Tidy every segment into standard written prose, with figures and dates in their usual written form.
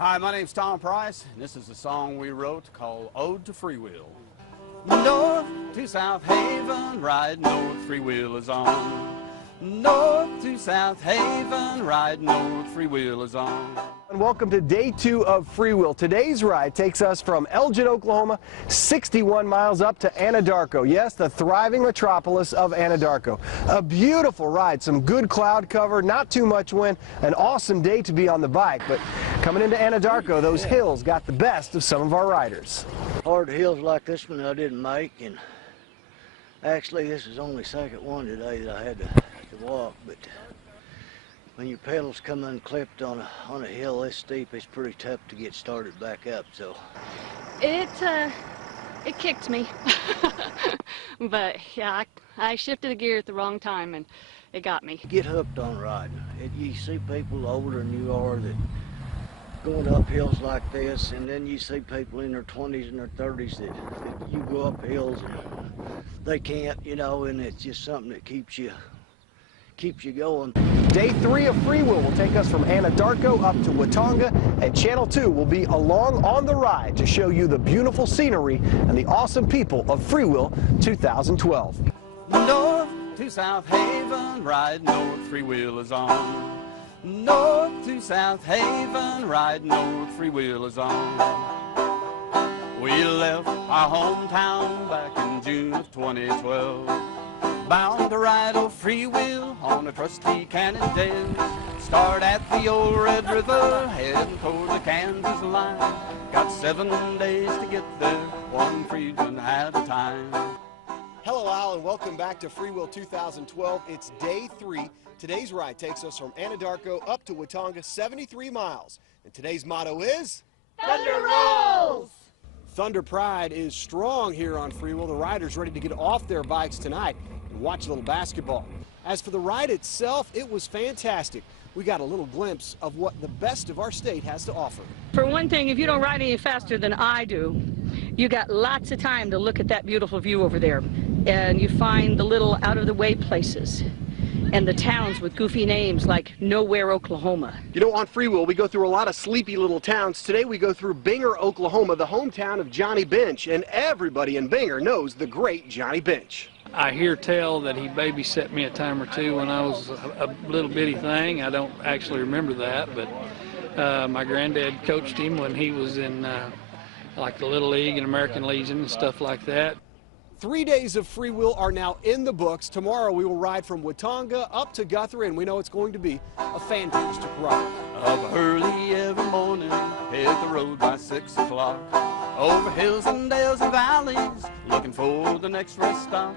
Hi, my name's Tom Price, and this is a song we wrote called Ode to Freewheel. North to South Haven, ride north, Freewheel is on. North to South Haven, ride north, Freewheel is on. And welcome to day 2 of Freewheel. Today's ride takes us from Elgin, Oklahoma, 61 miles up to Anadarko. Yes, the thriving metropolis of Anadarko. A beautiful ride, some good cloud cover, not too much wind, an awesome day to be on the bike. But coming into Anadarko, those hills got the best of some of our riders. Hard hills like this one I didn't make, and actually this is only second one today that I had to walk, but when your pedals come unclipped on a hill this steep, it's pretty tough to get started back up. So it kicked me. But yeah, I shifted a gear at the wrong time and it got me. Get hooked on riding. You see people older than you are that going up hills like this, and then you see people in their 20s and their 30s that you go up hills and they can't, you know, and it's just something that keeps you going. Day 3 of Freewheel will take us from Anadarko up to Watonga, and Channel 2 will be along on the ride to show you the beautiful scenery and the awesome people of Freewheel 2012. North to South Haven, ride north, Freewheel is on. North to South Haven, ride north, Freewheel is on. We left our hometown back in June of 2012, bound to ride a Freewheel on a trusty Cannondale. Start at the old Red River, heading toward the Kansas line. Got 7 days to get there, one freedom at a time. Hello, Al, and welcome back to Freewheel 2012. It's day 3. Today's ride takes us from Anadarko up to Watonga, 73 miles. And today's motto is Thunder Rolls! Thunder Pride is strong here on Freewheel. The riders ready to get off their bikes tonight and watch a little basketball. As for the ride itself, it was fantastic. We got a little glimpse of what the best of our state has to offer. For one thing, if you don't ride any faster than I do, you got lots of time to look at that beautiful view over there. And you find the little out-of-the-way places and the towns with goofy names like Nowhere, Oklahoma. You know, on Freewheel, we go through a lot of sleepy little towns. Today we go through Binger, Oklahoma, the hometown of Johnny Bench, and everybody in Binger knows the great Johnny Bench. I hear tell that he babysat me a time or two when I was a little bitty thing. I don't actually remember that, but my granddad coached him when he was in like the Little League and American Legion and stuff like that. 3 days of Freewheel are now in the books. Tomorrow we will ride from Watonga up to Guthrie, and we know it's going to be a fantastic ride. Up early every morning, hit the road by 6 o'clock. Over hills and dales and valleys, looking for the next rest stop.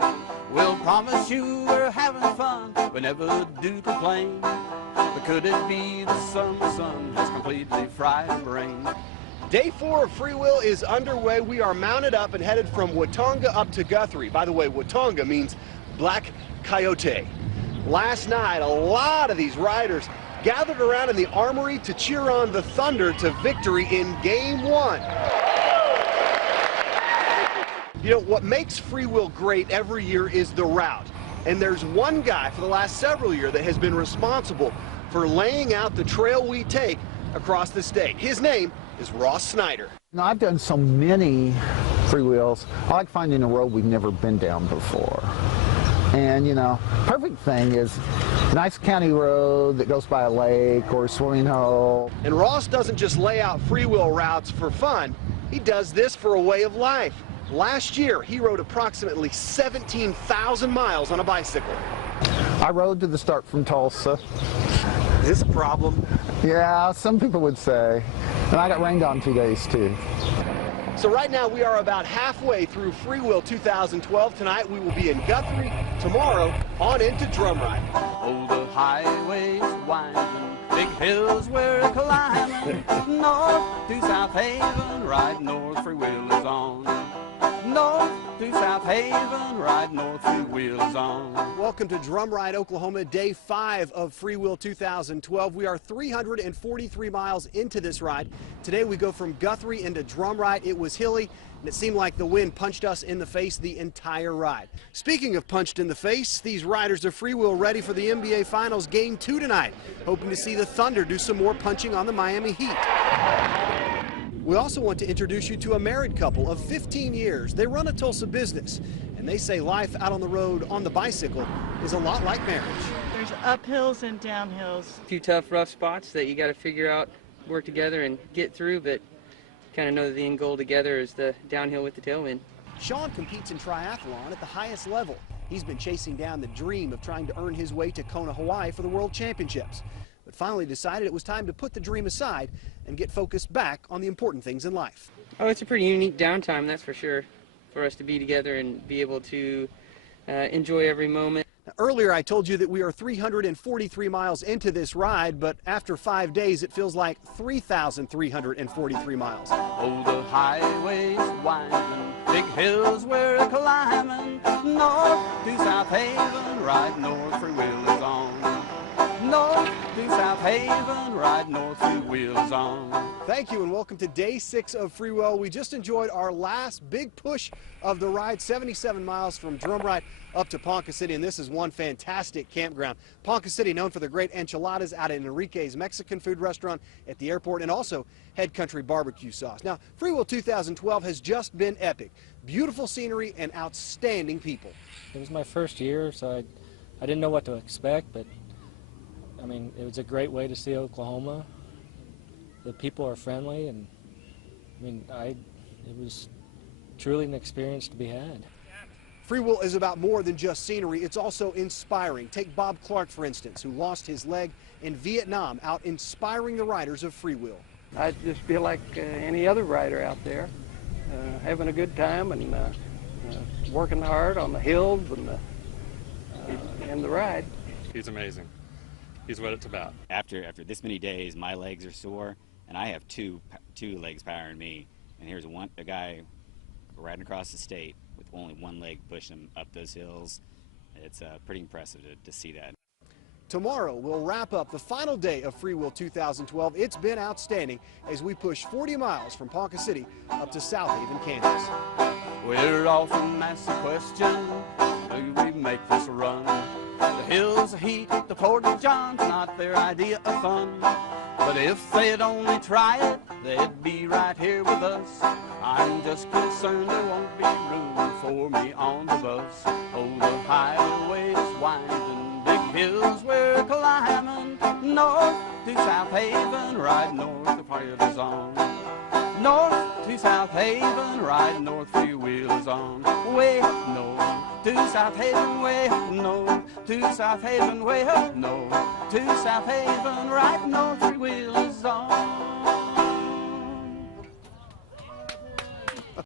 We'll promise you we're having fun, we never do complain. But could it be the summer sun has completely fried our brain? Day 4 of Freewheel is underway. We are mounted up and headed from Watonga up to Guthrie. By the way, Watonga means Black Coyote. Last night, a lot of these riders gathered around in the armory to cheer on the Thunder to victory in Game 1. You know, what makes Freewheel great every year is the route. And there's one guy for the last several years that has been responsible for laying out the trail we take across the state. His name is Ross Snyder. You know, I've done so many Freewheels. I like finding a road we've never been down before. And, you know, perfect thing is a nice county road that goes by a lake or a swimming hole. And Ross doesn't just lay out Freewheel routes for fun. He does this for a way of life. Last year, he rode approximately 17,000 miles on a bicycle. I rode to the start from Tulsa. Is this a problem? Yeah, some people would say. And I got rained on 2 days, too. So right now we are about halfway through Freewheel 2012. Tonight we will be in Guthrie. Tomorrow on into Drum Ride. Oh, the highways winding, big hills we're climbing. North to South Haven, ride north, Freewheel is on. North to South Haven, ride north, three wheels on. Welcome to Drum Ride, Oklahoma, day 5 of Freewheel 2012. We are 343 miles into this ride. Today we go from Guthrie into Drum Ride. It was hilly, and it seemed like the wind punched us in the face the entire ride. Speaking of punched in the face, these riders of Freewheel ready for the NBA Finals Game 2 tonight, hoping to see the Thunder do some more punching on the Miami Heat. We also want to introduce you to a married couple of 15 years. They run a Tulsa business, and they say life out on the road on the bicycle is a lot like marriage. There's uphills and downhills. A few tough, rough spots that you got to figure out, work together and get through, but kind of know that the end goal together is the downhill with the tailwind. Sean competes in triathlon at the highest level. He's been chasing down the dream of trying to earn his way to Kona, Hawaii for the World Championships, but finally decided it was time to put the dream aside and get focused back on the important things in life. Oh, it's a pretty unique downtime, that's for sure, for us to be together and be able to enjoy every moment. Now, earlier I told you that we are 343 miles into this ride, but after 5 days it feels like 3,343 miles. Oh, the highways winding, big hills we're climbing, north to South Haven, ride north, three wheels on. North to South Haven, ride north, three wheels on. Thank you and welcome to day 6 of Freewheel. We just enjoyed our last big push of the ride, 77 miles from Drum Ride up to Ponca City, and this is one fantastic campground. Ponca City, known for the great enchiladas out at Enrique's Mexican food restaurant at the airport, and also Head Country barbecue sauce. Now, Freewheel 2012 has just been epic. Beautiful scenery and outstanding people. It was my first year, so I didn't know what to expect, but I mean, it was a great way to see Oklahoma. The people are friendly, and I mean, it was truly an experience to be had. Freewheel is about more than just scenery, it's also inspiring. Take Bob Clark, for instance, who lost his leg in Vietnam, out inspiring the riders of Freewheel. I just feel like any other rider out there, having a good time and working hard on the hills and the ride. He's amazing. He's what it's about. After this many days, my legs are sore, and I have two legs powering me. And here's a guy riding across the state with only one leg pushing him up those hills. It's pretty impressive to see that. Tomorrow, we'll wrap up the final day of Freewheel 2012. It's been outstanding as we push 40 miles from Ponca City up to South Haven, Kansas. We're often asked the question, do we make this run? The hills of heat, the Port of John's not their idea of fun. But if they'd only try it, they'd be right here with us. I'm just concerned there won't be room for me on the bus. Oh, the highway's winding, big hills we're climbing, north to South Haven, ride north, the party is on. North to South Haven, ride north, three wheels on. Way north to South Haven, way north to South Haven, way up north to South Haven, ride north, three wheels on.